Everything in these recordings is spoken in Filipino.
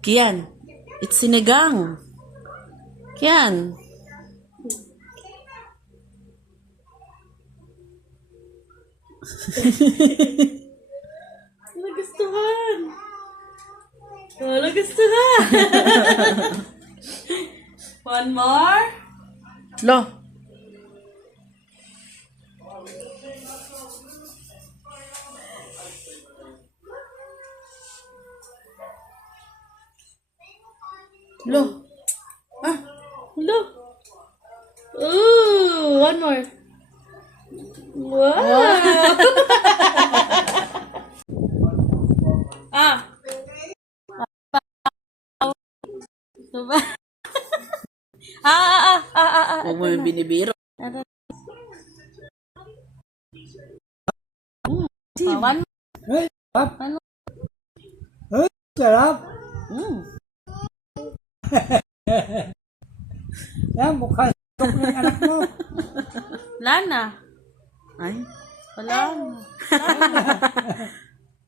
Kian, it's sinigang. Kian. Nagustuhan. Oh, nagustuhan. One more. Lo. Lo. Ah, Look. Ooh, one more. Wow. ah. Diba? ah, ah, ah, ah, ah, ah. huwag mo yung binibiro. Ah, one Hey, sarap. Ano? Hey, sarap. Mm. Yan, mukhang tok ng anak mo. Wala na. Ay, Wala na.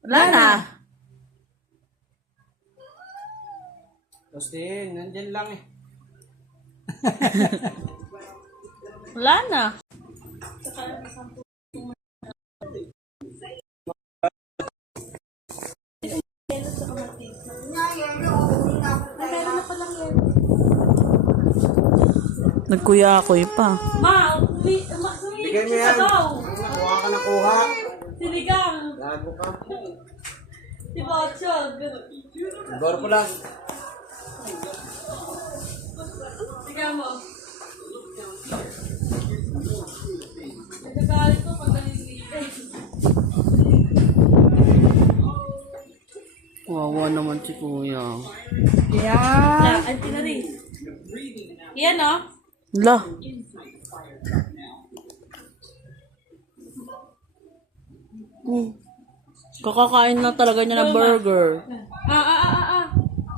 wala na. Justin, nandyan lang eh. Wala na. Nagkuya-kuy pa. Ma, umi, ma, Bigay mo yan. Nakuha ka na kuha. Sinigang. Gago ka. Si Botchog. Igor po lang. Tingnan mo. Nagagalit ko pag nalilitin. Wawa naman si kuya. Yeah, auntie na rin. Yan oh. La. Mm. Kakakain na talaga niya ng burger. Ah, ah, ah, ah, ah.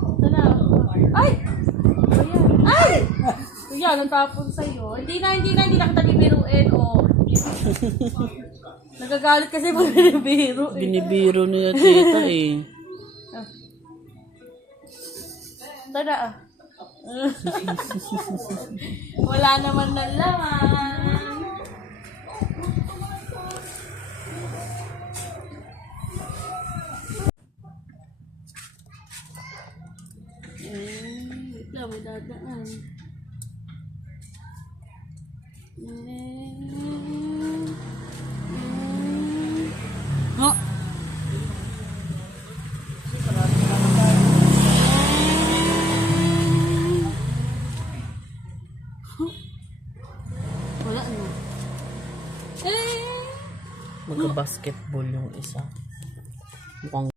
Ito na. Ay! Ayan. Ay! Kuya, anong tapon sa'yo? Hindi na, hindi na, hindi na kita bibiruin. Oh. Nagagalit kasi pag binibiro eh. Binibiro niya tita eh. Ito na ah. Wala naman na laman. Eh, wait lang, dadaan. Ha? Wala na. Magka-basketball yung isa. Mukhang